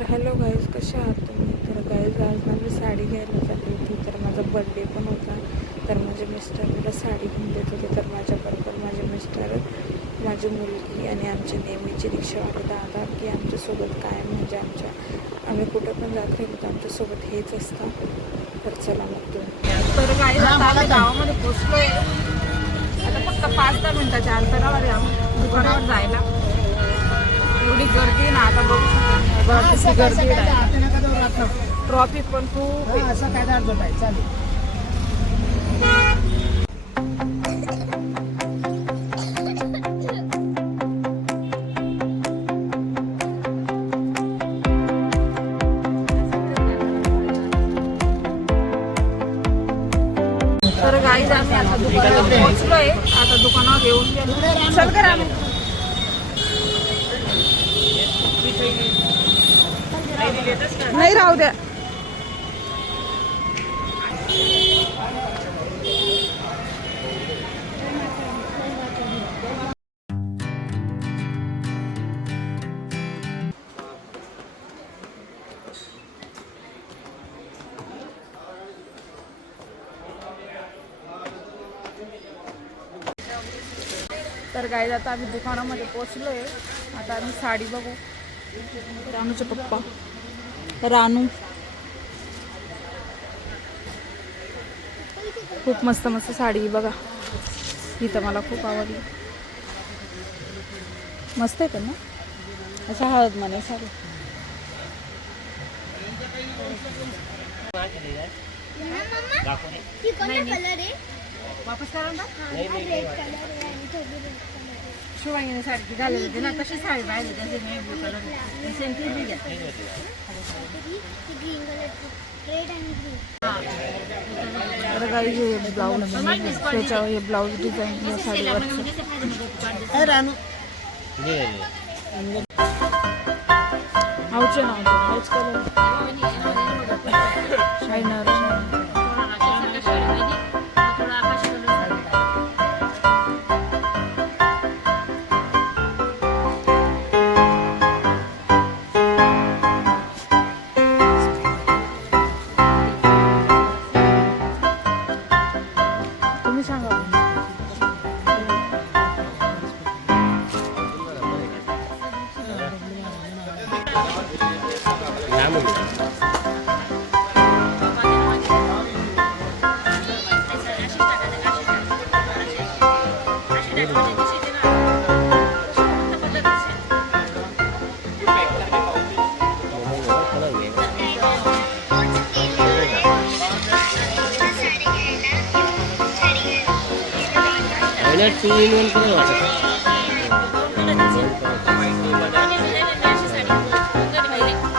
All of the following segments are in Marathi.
तर हॅलो गाईज, कसे आहात तुम्ही? तर गाईज आज ना मी साडी घ्यायला चालली होती. तर माझा बड्डे पण होता. तर माझे मिस्टर मला साडी घेऊन देत होते. तर माझ्याबरोबर माझे मिस्टर, माझी मुलगी आणि आमचे नेहमीचे रिक्षावाले दादा, की आमच्यासोबत कायम म्हणजे आम्ही कुठं पण जात राहिलो तर आमच्यासोबत हेच असतं. तर चला मग तुम्ही. तर गाईज आम्ही गावामध्ये पोचलोय. आता फक्त 5-10 मिनिटाच्या अंतरावर आहे दुकानावर जायला. एवढी गर्दी ना, आता बघू शकतो गर्दी आहे. ट्रॉफिक पण खूप आहे. असं काय अर्थ आहे चालेल. तर गाईज आम्ही आता दुकानावर पोहोचलोय. आता दुकानावर येऊन गेलो. चल करा नाही राहू द्या. तर गाईज आता आम्ही दुकानामध्ये पोहोचलोय. आता आम्ही साडी बघू. रानूचे पप्पा रानू खूप मस्त मस्त साडी बघा. ही तर मला खूप आवडली. मस्त आहे पण ना, अशा हळद म्हणे साडी. वापस करा ना. शिवांगीने साडी घालली होती ना, तशी साडी पाहिजे त्याचे ब्लू कलर सेम ती बी घेतली. तर काही हे ब्लाऊज त्याच्यावर हे ब्लाऊज डिझाईन या साडीवरचं. हाऊचे नाव हाऊच कलर शायनर. तुम्ही सांगा. टू इन वन कलर वाटत.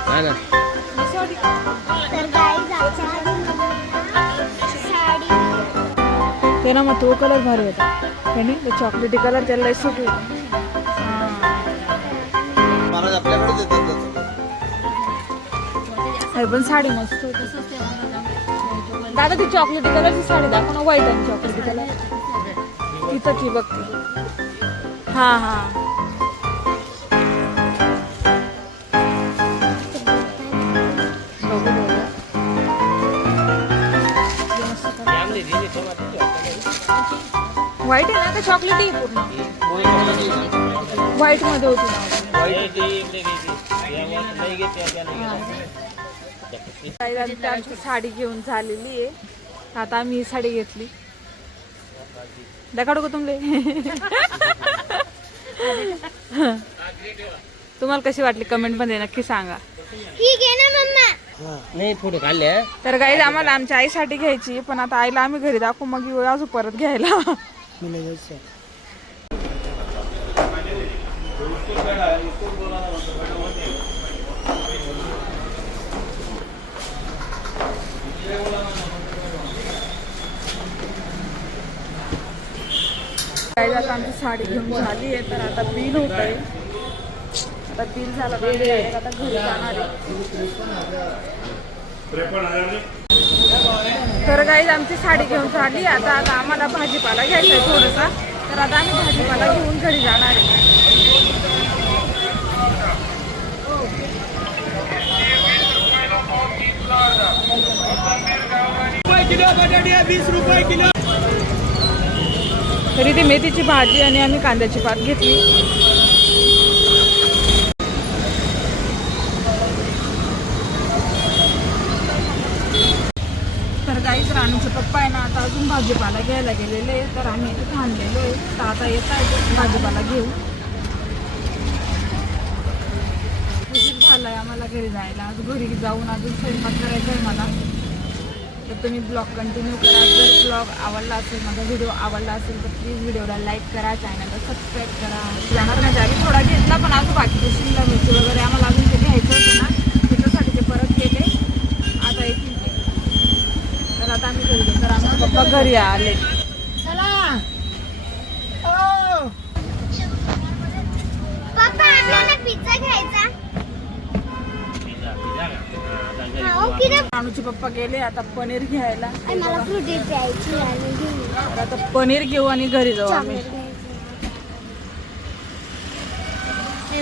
हा ना, ते ना मग तो कलर भारी होता त्याने, तो चॉकलेटी कलर त्याला लय सूट होता. पण साडी मस्त होती. दादा ती चॉकलेटी कलरची साडी दाखव ना. व्हाईट आणि चॉकलेटी कलर तिथं की बघते. हा हा व्हाईट आहे ना, का चॉकलेटी आहे पूर्ण? व्हाईट मध्ये होती ना. साडी घेऊन झालेली आहे. आता आम्ही ही साडी घेतली. दाखवू का तुमले? तुम्हाला कशी वाटली कमेंट मध्ये नक्की सांगा. नाही फोटो काढले. तर गाईज आम्हाला आमच्या आईसाठी घ्यायची, पण आता आईला आम्ही घरी दाखवू मग येऊ अजून परत घ्यायला. गाईज आता आमची साडी घेऊन झाली आहे. तर आता बिल होत आहे. आता बिल झालं तर आता घरी जाणार आहे. तर गाईज आमची साडी घेऊन झाली. आता आम्हाला भाजीपाला घ्यायचा आहे थोडासा. तर आता आम्ही भाजीपाला घेऊन घरी जाणार आहे. किलो बटाटे 20 रुपये किलो. तरी ती मेथीची भाजी आणि आम्ही कांद्याची पात घेतली. तर काहीच राणूचे पप्पा आहे ना आता अजून भाजीपाला घ्यायला गेलेले आहे. तर आम्ही इथे थांबलेलो आहे. तर आता येत आहे भाजीपाला घेऊ. उशीर झालाय आम्हाला घरी जायला. आज घरी जाऊन अजून स्वयंपाक करायचा आहे मला. तर तुम्ही ब्लॉग कंटिन्यू करा. जर ब्लॉग आवडला असेल, माझा व्हिडिओ आवडला असेल तर प्लीज व्हिडिओला लाईक करा, चॅनलला सबस्क्राईब करा. जाणार म्हणजे आम्ही थोडा घेतला पण अजून बाकीचे शिमला मिरची वगैरे आम्हाला अजून ते घ्यायचं होतं ना, त्याच्यासाठी ते परत गेले. आता येतील ते. तर आता आम्ही घरी जाऊ. तर आमचे पप्पा घरी आले. राणूचे पप्पा गेले आता पनीर घ्यायला. मला फ्रुटी प्यायची आणि तर आता पनीर घेऊ आणि घरी जाऊ आम्ही.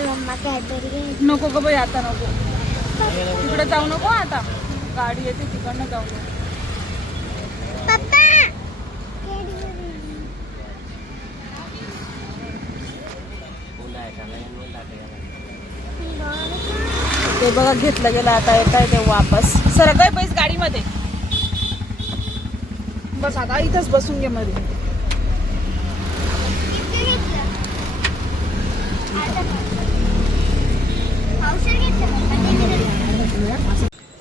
मम्मा काहीतरी नको ग बाई आता नको. तिकडे जाऊ नको आता. गाडी येते तिकडनं जाऊ नको. पप्पा ते बघा घेतलं गेलं. आता येत आहे ते वापस. सर काय पैसे गाडीमध्ये बस. आता इथंच बसून घे मध्ये.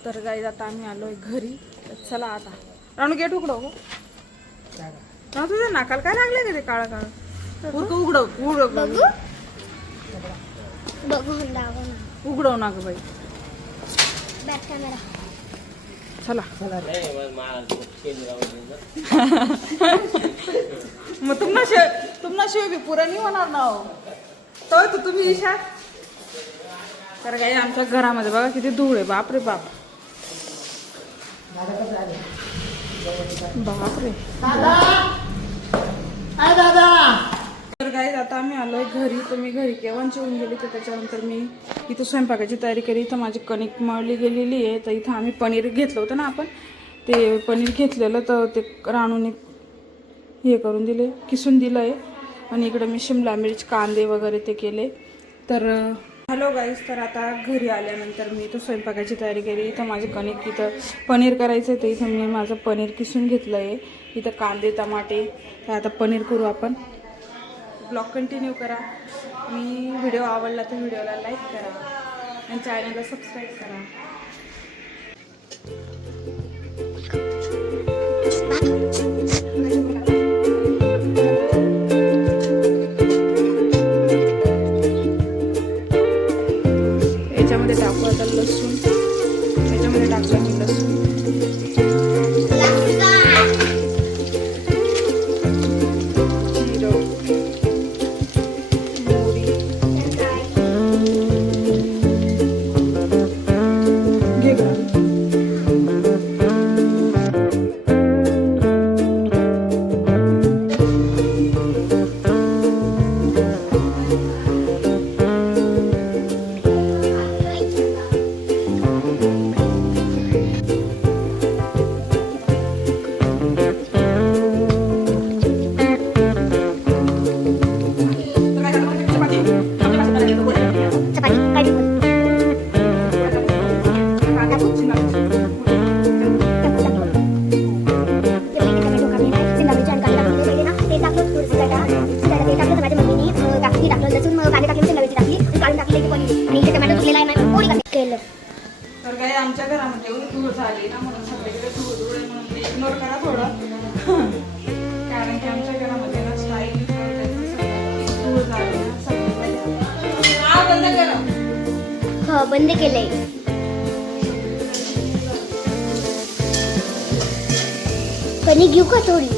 तर गाईज आता आम्ही आलोय घरी. तर चला आता. राणू गेट उघडव. राणू तुझ्या नाकाला काय लागले का ते काळा काळा? उघडव उघडव बघून दाखव ना. उघडव ना ग बाई. बॅक कॅमेरा चला. मग तुम्हाला शिवाय बी पुरा नाही होणार ना हो. तर तुम्ही इशा. तर काही आमच्या घरामध्ये बघा किती धूळ आहे. बापरे बाप. बापरे. तर काही आता आम्ही आलोय घरी. तर मी घरी केव्हाच येऊन गेली. तर त्याच्यानंतर मी इथं स्वयंपाकाची तयारी केली. इथं माझी कणिक मळली गेलेली आहे. तर इथं आम्ही पनीर घेतलं होतं ना आपण. ते पनीर घेतलेलं तर ते राणूने हे करून दिले, किसून दिलं आहे. आणि इकडे मी शिमला मिर्च कांदे वगैरे ते केले. तर हॅलो गाईस. तर आता घरी आल्यानंतर मी इथं स्वयंपाकाची तयारी केली. इथं माझे कणिक इथं पनीर करायचं आहे. तर इथं मी माझं पनीर किसून घेतलं आहे. इथं कांदे टमाटे. तर आता पनीर करू आपण. ब्लॉग कंटिन्यू करा. मी व्हिडिओ आवडला तर व्हिडिओला लाईक करा आणि चॅनलला सबस्क्राईब करा. याच्यामध्ये टाकू आता लसूण. याच्यामध्ये टाकलं मी लसूण. तर काही आमच्या घरामध्ये एवढी धूळ झाली ना म्हणून सगळीकडे धूळ आहे म्हणून ते इग्नोर करा थोडं. कारण की आमच्या घरामध्ये ना स्टाईल धूळ झाली ना सगळीकडे. हा बंद करा. हो बंद केलंय. कणिक घेऊ का थोडी?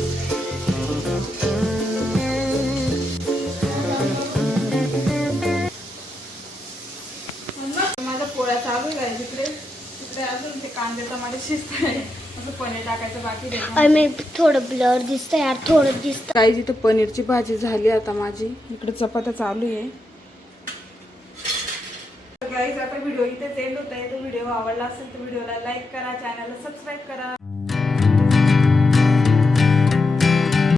माझा पोळ्या चालू आहे. तिकडे तिकडे अजून ते कांदे टमाटे शिजत आहे. असं पनीर टाकायचं बाकी मी थोडं ब्लर दिसतं यार. थोडं दिसतं. काही जिथं पनीरची भाजी झाली आता माझी. इकडे चपात्या चालू आहे. गाईज आता व्हिडिओ इथेच एंड होत आहे. तो व्हिडिओ आवडला असेल तर व्हिडिओला लाईक करा, चॅनलला सबस्क्राईब करा.